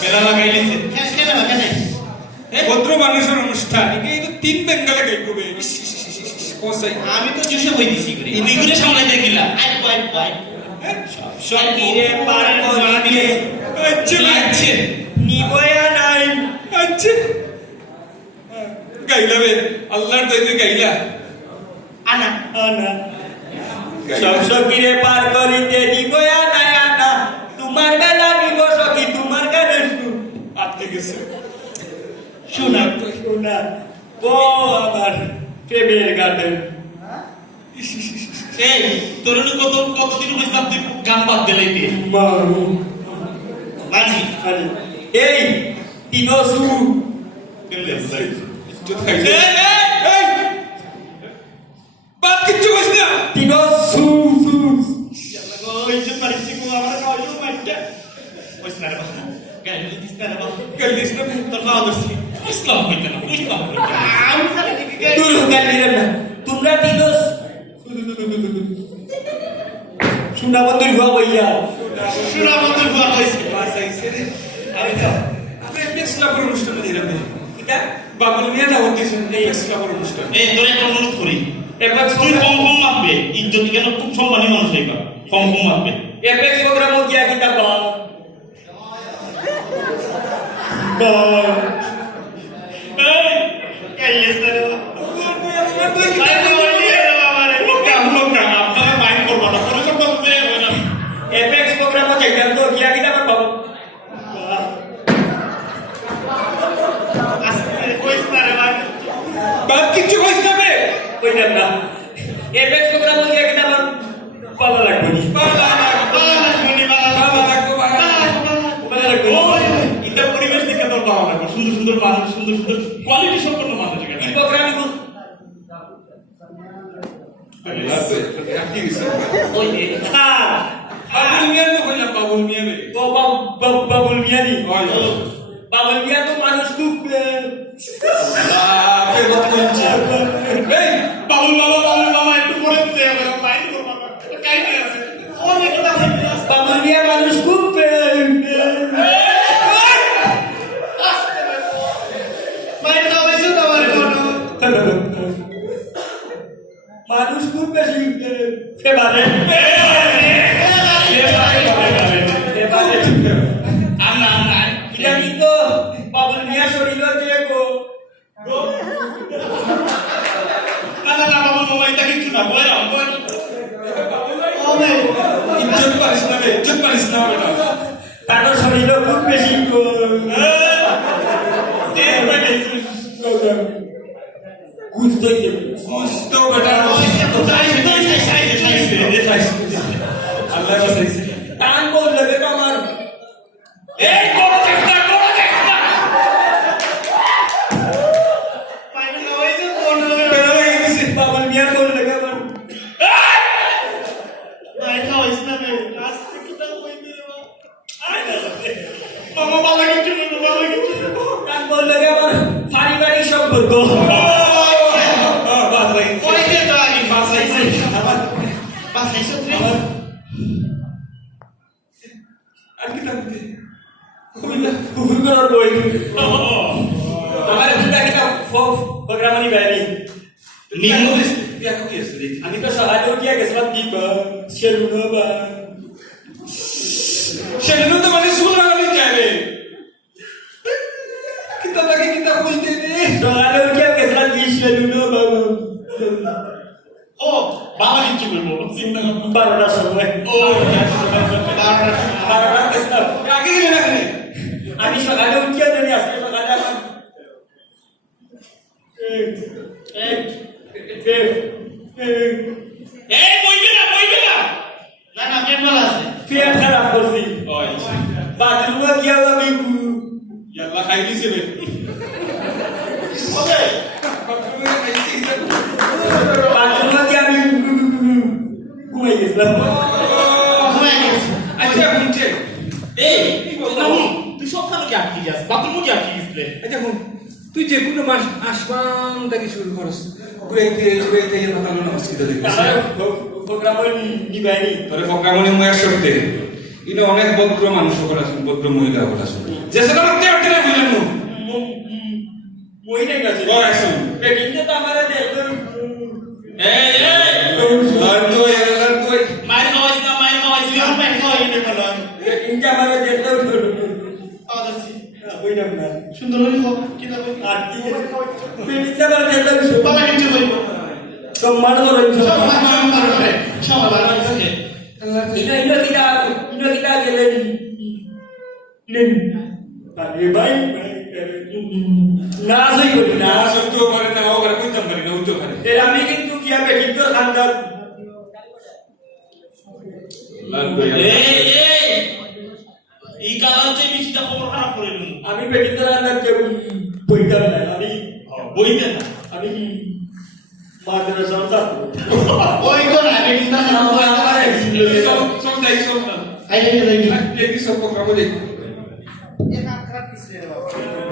মেলা লাগাইলিছে কেন কেন ভদ্র মানুষের অনুষ্ঠান এই তো 3 বেঙ্গলে গাই করবে আমি তো জুসে বই দিছি করে নিগুরে সামলাই দেখিলা আই বাই বাই সব গিরে পার করে আচ্ছা লাগছে নিবয়া নাই আচ্ছা গাইলা বে আল্লাহর দইতে গাইলা আনা সব গিরে পার করিতে নিবয়া নাই আনা তোমার বেলা নিব সখী তোমার গানে আটকে গেছে শোনা ও আমার প্রেমের গার্ডেন এই তোর কতদিন হয়েছে তুই গান বাদ দিলে দিয়ে মাঝি এই তিনসু বাদ কিচ্ছু কইস না তিনসু ইজ্জত মারিছি কো আমার খাওয়াইও মাইটা কইস না রে বাবা গান দিস না রে বাবা গাল দিস না তোর খাওয়া দছি ইসলাম হইতে না ইসলাম হইতে আমি খালি তুই গান দিলেন না তোমরা তিনস শুনা বন্ধুর ভুয়া বইয়া শুনা বন্ধুর ভুয়া কইছে বাসাইছে রে আমি তো আপনি এক্সট্রা করে অনুষ্ঠান দিলাম কিটা বাবুল মিয়া দাওয়াত দিয়েছেন এই এক্সট্রা করে অনুষ্ঠান এই তোরে একটা অনুরোধ করি এবার তুই কম মাপবে ইজ্জত কেন খুব সম্মানী মানুষ হইবা কম মাপবে এপেক্স প্রোগ্রামও গিয়া কিটা বা এই এলিস রে ভাই বললি রে বাবা রে লোক আপনারা মাইন্ড করবা না করে করতে হবে না এপেক্স প্রোগ্রামও যাইতাম তো গিয়া কিটা বাবা আজকে কইছ না রে ভাই বাদ কিচ্ছু কইস না বে কইতাম না এপেক্স প্রোগ্রামও গিয়া কিটা আমার ভালো লাগবে নি ভালো লাগবে এটা পরিবেশ দেখে তোর ভালো লাগবে সুন্দর সুন্দর মানুষ সুন্দর সুন্দর কোয়ালিটি সম্পন্ন মানুষ এখানে প্রোগ্রাম ওই হ্যাঁ বাবুল মিয়া তো কইলাম বাবুল মিয়া বে ও বাবুল মিয়ানি হয় বাবুল মিয়া তো মানুষ খুব এই বাবুল বাবা একটু পরে দিতে হবে মাইন্ড করবা না কাইনি আছে অনেক কথা বাবুল মিয়া মানুষ খুব মাইন্ড দাও এসে তোমার কোনো মানুষ খুব বেশি ফেভারিট আমরা ইদানি তো বাবুল মিয়া শরীর দিয়ে গো না বাবুল মোবাইল টা কিছু না বয় না ইজ্জত পারিস না বে ইজ্জত পারিস না বেটা তার শরীর খুব বেশি গো গুস্তইছে গুস্ত বেটা আল্লাহ বাসাইছে টান বললে বেটা আমার এই বড় চেষ্টা পাইনা হইছে কোন বাবুল মিয়া বললে আমার পাইনা হইছে না বে আজকে কিটা কই দিলে বাবা বাবা কিছু টান বললে আমার পারিবারিক সম্পর্ক আমি তো সকালে উঠিয়া গেছিলাম সেদিন তো মানে শুন লাগালি যাবে কিতা তাকে কিতা কইতে রে সকালে উঠিয়া গেছিলাম ও বাবা কিছু বলবো চিন্তা 12টার সময় ও 12টা গেছিলাম আগে গেলে না কেন আমি সকালে উঠিয়া জানি আজকে সকালে আমার এই বইবে না না পেট্রোল আছে পেট খারাপ করছি বাথরুমে গিয়া আমি ইয়াল্লা খাই দিছে বে ওকে বাথরুমে গিয়া আমি ঘুমাই গেছিলাম আচ্ছা শুনছে এই তুই সব খানো কি আটকে যাস বাথরুমে কি আটকে গেছিলে আচ্ছা শুন তুই যে কোনো মাস আসমান থেকে শুরু করস ঘুরাইতে ভালো না হসপিটালে প্রোগ্রাম নিবাইনি তোরে প্রোগ্রামে ময়া করতে ইনো অনেক ভদ্র মানুষ সকল আছেন, ভদ্র মহিলা সকল আছেন। যে সকল উঠতে না বললেন মু মই নাই গেছে ও আছেন কিন্তু তো আমারে দেখুন এই লান্ডো লান্ডো মাইর খাওয়াইছ না মাইর খাওয়াইছ না মাইর খাওয়াই নে বলো কিন্তু আমারে দেখুন আদাসি কইলাম না সুন্দর হইল কি দাও আর কি পেনিতে আমারে দেখুন বাবা কিছু বইব সব মারলো রইছ সব মারবে সব মারবে ইনো কিটা গেলেন নেন আরে ভাই না সই করি না না সত্য করে না ও করে কইতাম পারি না উচ্চ করে এর আমি কিন্তু কি হবে কিন্তু খানদার লান্ডো এই এই কালাতে মিষ্টিটা খবর খারাপ করে নিন আমি বেটিতে রান্নার কেউ বইতাম না আমি বইতে না আমি মাদ্রাসা ছাত্র ওই কোন আগে কিনা খারাপ হয় আমারে সব সব যাই সব আই যাই এই সব প্রোগ্রাম দেখি ये काम खराब किसने बाबा